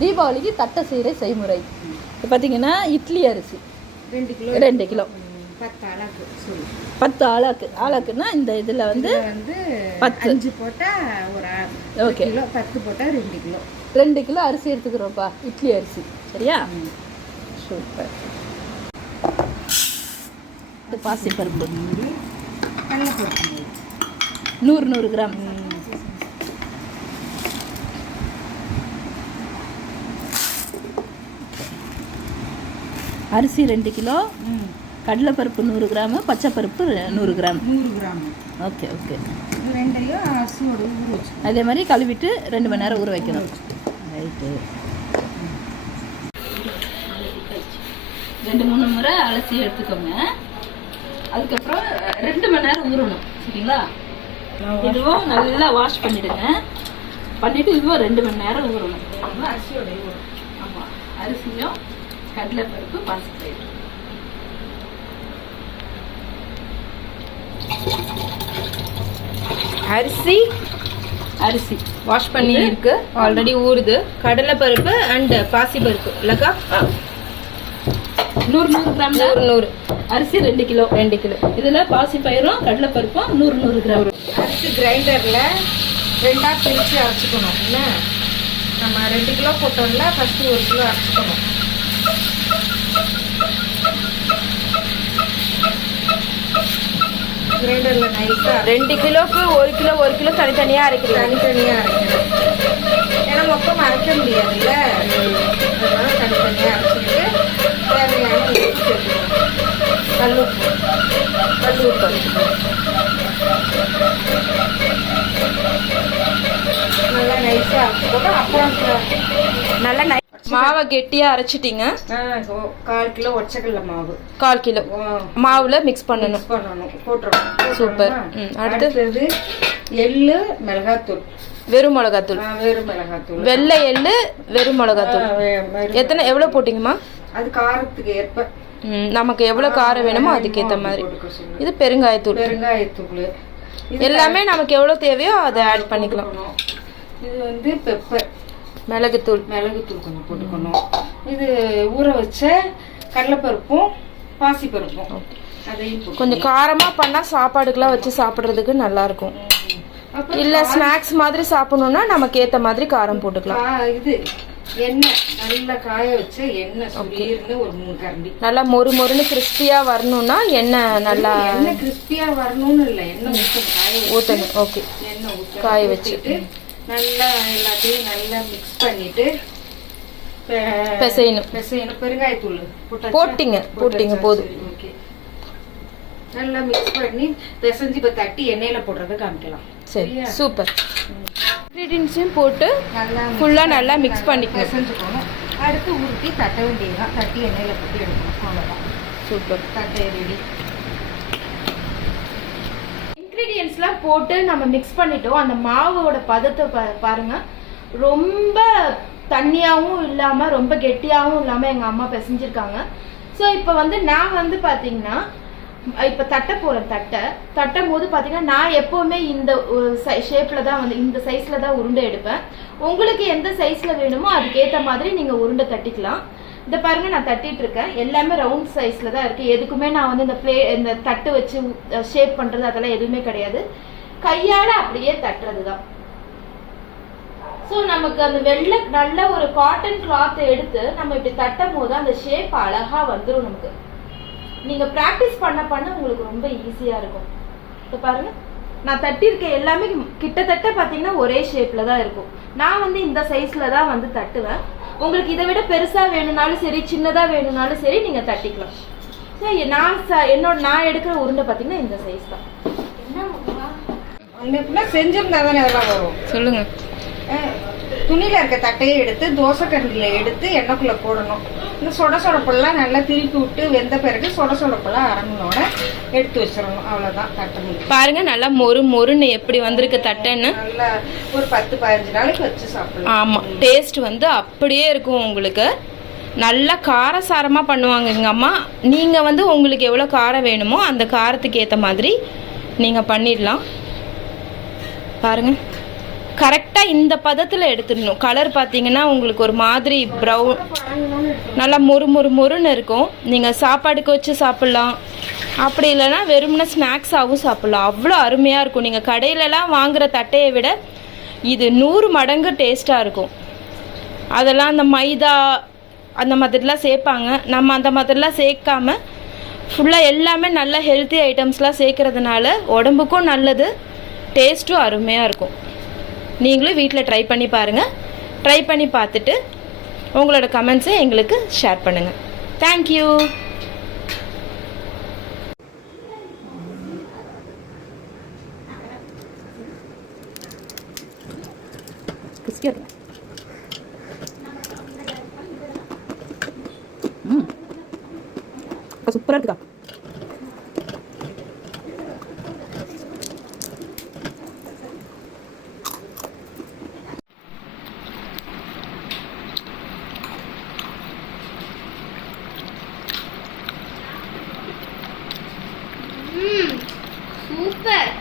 தீபாவளிக்கு தட்டை செய்கிற செய்முறை. இப்போ பார்த்தீங்கன்னா இட்லி அரிசி 2 கிலோ 10 ஆளாக்குன்னா இந்த இதில் வந்து 10 போட்டால் ஒரு ஓகே 10 போட்டால் 2 கிலோ அரிசி எடுத்துக்கிறோம்ப்பா, இட்லி அரிசி. சரியா? சூப்பர். இது பாசிப்பருப்பு 100 கிராம். அரிசி 2 கிலோ, கடலைப்பருப்பு 100 கிராமு, பச்சைப்பருப்பு 100 கிராம். Okay okay. அதே மாதிரி கழுவிட்டு 2 மணி நேரம் ஊற வைக்கணும். ரைட்டு. 2-3 முறை அலசி எடுத்துக்கோங்க. அதுக்கப்புறம் 2 மணி நேரம் ஊறணும். சரிங்களா? இதுவும் நல்லா வாஷ் பண்ணிவிடுங்க. பண்ணிவிட்டு இதுவும் 2 மணி நேரம் ஊறணும். அரிசியோட ஆமாம், அரிசியும் கடலைப்பருப்பு பாசிப்பயிறு. அரிசி வாஷ் பண்ணி இருக்கு, ஆல்ரெடி ஊறுது. கடலைப்பருப்பு அண்ட் பாசிப்பருப்பு இல்லக்கா 100 கிராம். 100 அரிசி 2 கிலோ. இதில் பாசிப்பயிரும் கடலைப்பருப்பும் 100 கிராம். அரிசி கிரைண்டரில் 2ஆக பிரித்து அரைச்சிக்கணும். என்ன நம்ம 2 கிலோ போட்டோம்ல, ஃபஸ்ட்டு 1 கிலோ அரைச்சிக்கணும். கிரைண்டரில் நைஸாக 2 கிலோக்கு 1 கிலோ தனித்தனியாக அரைக்கணும். ஏன்னா மொத்தம் அரைக்க முடியாதுல்ல, அதனால தனித்தனியாக அரைச்சிட்டு தேவையான உப்பு சேர்த்துக்கணும். கல் உப்பு நல்லா நைஸாக அரைச்சிக்கணும். அப்புறம் நல்லா மாவை கெட்டியாக அரைச்சிட்டிங்க. 1/4 கிலோ ஒச்சக்கல்ல மாவு, 1/4 கிலோ மாவில் மிக்ஸ் பண்ணணும். போட்டுறோம். சூப்பர். அடுத்தது எள்ளு, மிளகாத்தூள், வெறும் மிளகாத்தூள், வெள்ளை எள்ளு, வெறும் மிளகாத்தூள். எவ்வளோ போட்டிங்கம்மா? அது காரத்துக்கு ஏற்ப, நமக்கு எவ்வளோ காரம் வேணுமோ அதுக்கேற்ற மாதிரி. இது பெருங்காயத்தூள். எல்லாமே நமக்கு எவ்வளோ தேவையோ அதை ஆட் பண்ணிக்கலாம். இது வந்து பெப்பர், மிளகுத்தூள் கொஞ்சம் போட்டுக்கணும். இது ஊற வச்ச கடலைப்பருப்பும் பாசிப்பருப்பும், அதையும் கொஞ்சம் காரமாக பண்ணால் சாப்பாடுக்கெல்லாம் வச்சு சாப்பிட்றதுக்கு நல்லாயிருக்கும். இல்லை ஸ்நாக்ஸ் மாதிரி சாப்பிடணுன்னா நமக்கு ஏற்ற மாதிரி காரம் போட்டுக்கலாம். இது எண்ணெய் நல்லா காய வச்ச எண்ணெய் சுரீர்னு ஒரு 3 கரண்டி. நல்லா மொறுன்னு கிறிஸ்பியாக வரணும்னா எண்ணெய் நல்லா கிறிஸ்பியாக வரணும்னு இல்லை, எண்ணெய் ஊற்றணும். ஓகே, எண்ணெய் காய வச்சுட்டு நல்லா எல்லாத்தையும் நல்லா மிக்ஸ் பண்ணிட்டு பிசையணும். பெருங்காயத்தூள் போட்டிங்க போதும். ஓகே, நல்லா மிக்ஸ் பண்ணி பிசைஞ்சு இப்போ தட்டி எண்ணெயில் போடுறத காமிக்கலாம். சரி, சூப்பர். இன்க்ரீடியன்ஸையும் போட்டு ஃபுல்லாக நல்லா மிக்ஸ் பண்ணி பிசைஞ்சுக்கணும். அடுத்து உருட்டி தட்ட வேண்டியதுதான். தட்டி எண்ணெயில் போட்டு எடுக்கணும். அவ்வளோதான். சூப்பர். தட்டை ரெடி. இன்க்ரீடியன்ஸ்லாம் போட்டு நம்ம மிக்ஸ் பண்ணிட்டோம். அந்த மாவோட பதத்தை பாருங்க, ரொம்ப தண்ணியாகவும் இல்லாமல் ரொம்ப கெட்டியாகவும் இல்லாமல் எங்கள் அம்மா பிசைஞ்சிருக்காங்க. ஸோ இப்போ வந்து நான் வந்து பார்த்தீங்கன்னா இப்போ தட்ட போகிறேன். தட்டும் போது பார்த்தீங்கன்னா நான் எப்போவுமே இந்த ஷேப்பில் தான் வந்து இந்த சைஸில் தான் உருண்டை எடுப்பேன். உங்களுக்கு எந்த சைஸில் வேணுமோ அதுக்கேற்ற மாதிரி நீங்கள் உருண்டை தட்டிக்கலாம். இதை பாருங்க, நான் தட்டிட்டு இருக்கேன். எல்லாமே ரவுண்ட் சைஸ்ல தான் இருக்கு. எதுக்குமே நான் வந்து இந்த தட்டு வச்சு ஷேப் பண்றது அதெல்லாம் எதுவுமே கிடையாது. கையால அப்படியே தட்டுறது தான். ஸோ நமக்கு அந்த வெள்ளை நல்ல ஒரு காட்டன் கிளாத் எடுத்து நம்ம இப்படி தட்டும் போது அந்த ஷேப் அழகா வந்துடும் நமக்கு. நீங்க பிராக்டிஸ் பண்ண உங்களுக்கு ரொம்ப ஈஸியா இருக்கும். இப்போ பாருங்க, நான் தட்டியிருக்க எல்லாமே கிட்டத்தட்ட பார்த்தீங்கன்னா ஒரே ஷேப்ல தான் இருக்கும். நான் வந்து இந்த சைஸ்ல தான் வந்து தட்டுவேன். உங்களுக்கு இதை விட பெருசா வேணும்னாலும் சரி, சின்னதா வேணும்னாலும் சரி, நீங்க தட்டிக்கலாம். சரி, நான் எடுக்கிற உருண்டை பார்த்தீங்கன்னா இந்த சைஸ் தான். செஞ்சிருந்தா தானே அதெல்லாம் வரும். சொல்லுங்க. துணியில இருக்க தட்டையை எடுத்து தோசை கரண்டில எடுத்து எண்ணெய்க்குள்ள போடணும். இந்த சொடப்பெல்லாம் நல்லா திருப்பி விட்டு வெந்த பிறகு சொடப்பெல்லாம் அரங்கனோட எடுத்து வச்சிடணும். அவ்வளவுதான். தட்டை பாருங்க, நல்லா மொறுன்னு எப்படி வந்திருக்கு தட்டைன்னு. நல்லா ஒரு 10-15 நாளைக்கு வச்சு சாப்பிடலாம். ஆமா, டேஸ்ட் வந்து அப்படியே இருக்கும் உங்களுக்கு. நல்லா காரசாரமாக பண்ணுவாங்க எங்கள் அம்மா. நீங்கள் வந்து உங்களுக்கு எவ்வளோ காரம் வேணுமோ அந்த காரத்துக்கு ஏற்ற மாதிரி நீங்கள் பண்ணிடலாம். பாருங்கள், கரெக்டாக இந்த பதத்தில் எடுத்துடணும். கலர் பார்த்தீங்கன்னா உங்களுக்கு ஒரு மாதிரி ப்ரௌன், நல்லா மொறுன்னு இருக்கும். நீங்கள் சாப்பாடுக்கு வச்சு சாப்பிட்லாம், அப்படி இல்லைன்னா வெறும்னா ஸ்நாக்ஸாகவும் சாப்பிட்லாம். அவ்வளோ அருமையாக இருக்கும். நீங்கள் கடையிலலாம் வாங்குகிற தட்டையை விட இது 100 மடங்கு டேஸ்ட்டாக இருக்கும். அதெல்லாம் அந்த மைதா அந்த மாதிரிலாம் சேர்ப்பாங்க. நம்ம அந்த மாதிரிலாம் சேர்க்காம ஃபுல்லாக எல்லாமே நல்ல ஹெல்த்தி ஐட்டம்ஸ்லாம் சேர்க்கறதுனால உடம்புக்கும் நல்லது, டேஸ்ட்டும் அருமையாக இருக்கும். நீங்களும் வீட்டில் ட்ரை பண்ணி பாருங்கள். ட்ரை பண்ணி பார்த்துட்டு உங்களோட கமெண்ட்ஸை எங்களுக்கு ஷேர் பண்ணுங்கள். தேங்க்யூ. சூப்பராக இருக்குதா? சூப்பர்.